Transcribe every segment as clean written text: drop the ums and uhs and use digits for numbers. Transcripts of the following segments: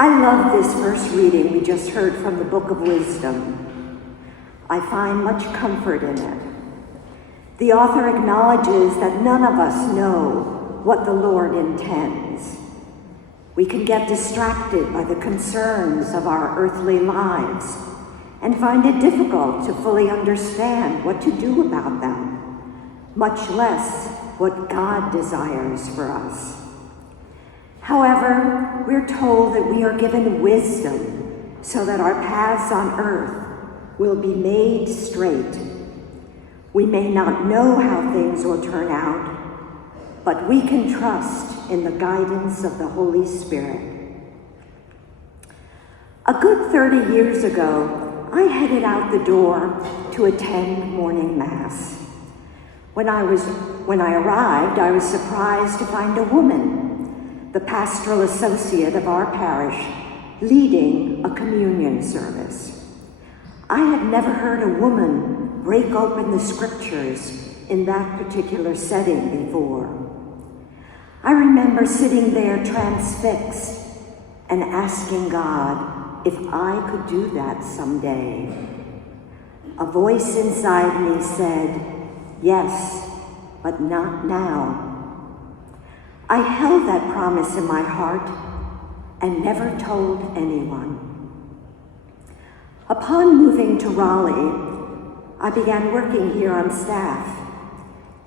I love this first reading we just heard from the Book of Wisdom. I find much comfort in it. The author acknowledges that none of us know what the Lord intends. We can get distracted by the concerns of our earthly lives and find it difficult to fully understand what to do about them, much less what God desires for us. However, we're told that we are given wisdom so that our paths on earth will be made straight. We may not know how things will turn out, but we can trust in the guidance of the Holy Spirit. A good 30 years ago, I headed out the door to attend morning mass. When I arrived, I was surprised to find a woman, the pastoral associate of our parish, leading a communion service. I had never heard a woman break open the scriptures in that particular setting before. I remember sitting there transfixed and asking God if I could do that someday. A voice inside me said, "Yes, but not now." I held that promise in my heart and never told anyone. Upon moving to Raleigh, I began working here on staff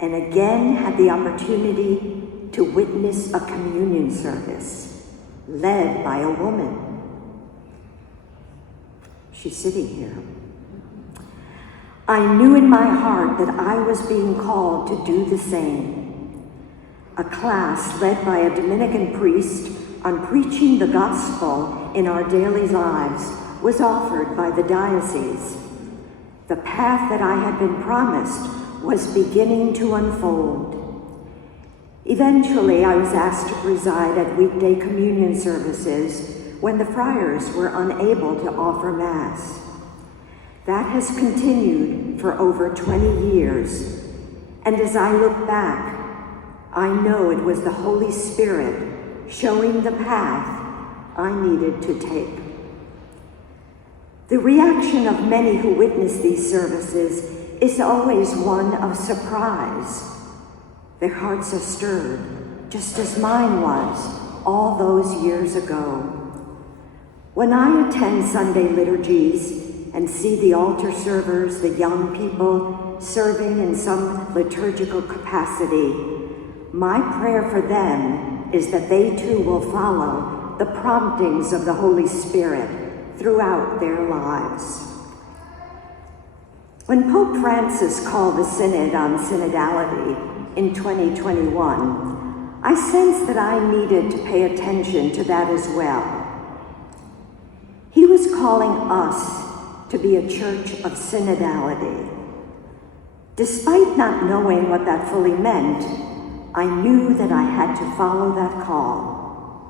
and again had the opportunity to witness a communion service led by a woman. She's sitting here. I knew in my heart that I was being called to do the same. A class led by a Dominican priest on preaching the gospel in our daily lives was offered by the diocese. The path that I had been promised was beginning to unfold. Eventually, I was asked to preside at weekday communion services when the friars were unable to offer Mass. That has continued for over 20 years, and as I look back, I know it was the Holy Spirit showing the path I needed to take. The reaction of many who witness these services is always one of surprise. Their hearts are stirred, just as mine was all those years ago. When I attend Sunday liturgies and see the altar servers, the young people serving in some liturgical capacity, my prayer for them is that they too will follow the promptings of the Holy Spirit throughout their lives. When Pope Francis called the Synod on synodality in 2021, I sensed that I needed to pay attention to that as well. He was calling us to be a church of synodality. Despite not knowing what that fully meant, I knew that I had to follow that call.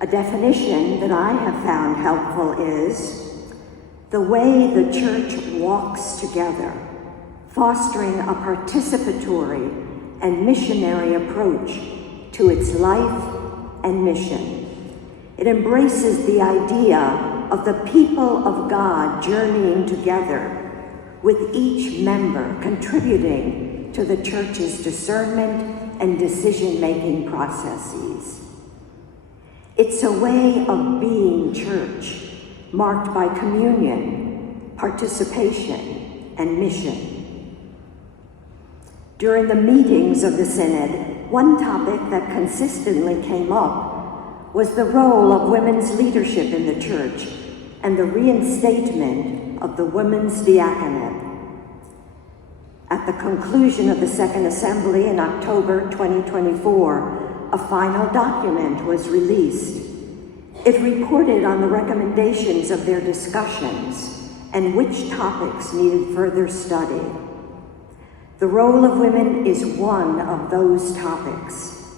A definition that I have found helpful is the way the church walks together, fostering a participatory and missionary approach to its life and mission. It embraces the idea of the people of God journeying together, with each member contributing to the church's discernment and decision-making processes. It's a way of being church, marked by communion, participation, and mission. During the meetings of the Synod, one topic that consistently came up was the role of women's leadership in the church and the reinstatement of the women's diaconate. At the conclusion of the Second Assembly in October 2024, a final document was released. It reported on the recommendations of their discussions and which topics needed further study. The role of women is one of those topics.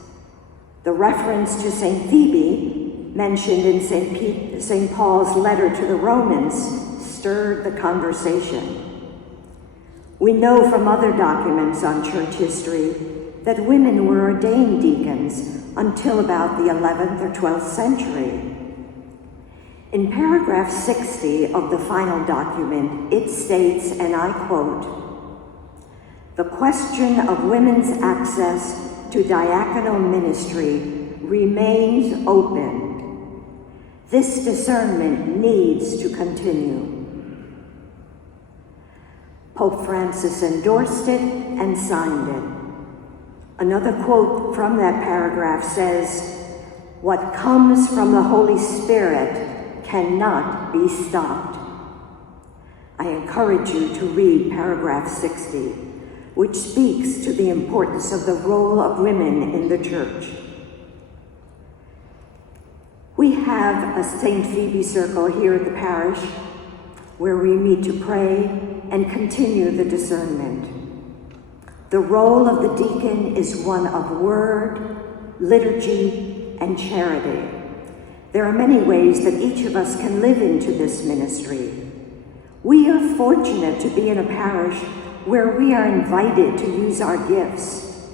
The reference to St. Phoebe, mentioned in St. Paul's letter to the Romans, stirred the conversation. We know from other documents on church history that women were ordained deacons until about the 11th or 12th century. In paragraph 60 of the final document, it states, and I quote, "The question of women's access to diaconal ministry remains open. This discernment needs to continue." Pope Francis endorsed it and signed it. Another quote from that paragraph says, "What comes from the Holy Spirit cannot be stopped." I encourage you to read paragraph 60, which speaks to the importance of the role of women in the church. We have a St. Phoebe circle here at the parish where we meet to pray and continue the discernment. The role of the deacon is one of word, liturgy, and charity. There are many ways that each of us can live into this ministry. We are fortunate to be in a parish where we are invited to use our gifts.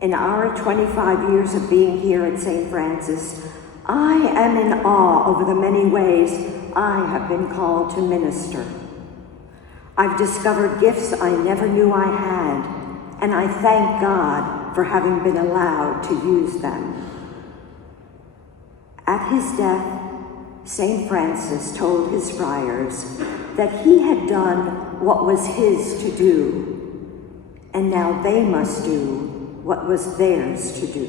In our 25 years of being here at St. Francis, I am in awe over the many ways I have been called to minister. I've discovered gifts I never knew I had, and I thank God for having been allowed to use them. At his death, St. Francis told his friars that he had done what was his to do, and now they must do what was theirs to do.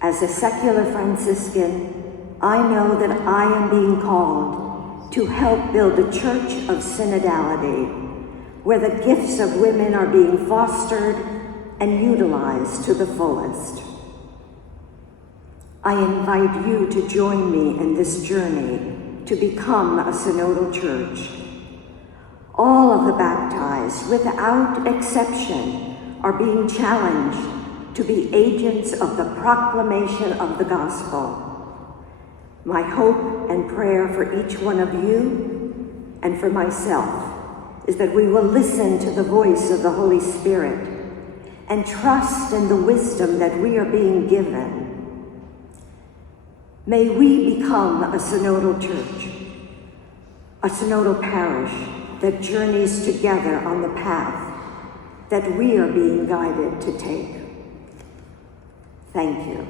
As a secular Franciscan, I know that I am being called to help build a church of synodality, where the gifts of women are being fostered and utilized to the fullest. I invite you to join me in this journey to become a synodal church. All of the baptized, without exception, are being challenged to be agents of the proclamation of the gospel. My hope and prayer for each one of you and for myself is that we will listen to the voice of the Holy Spirit and trust in the wisdom that we are being given. May we become a synodal church, a synodal parish that journeys together on the path that we are being guided to take. Thank you.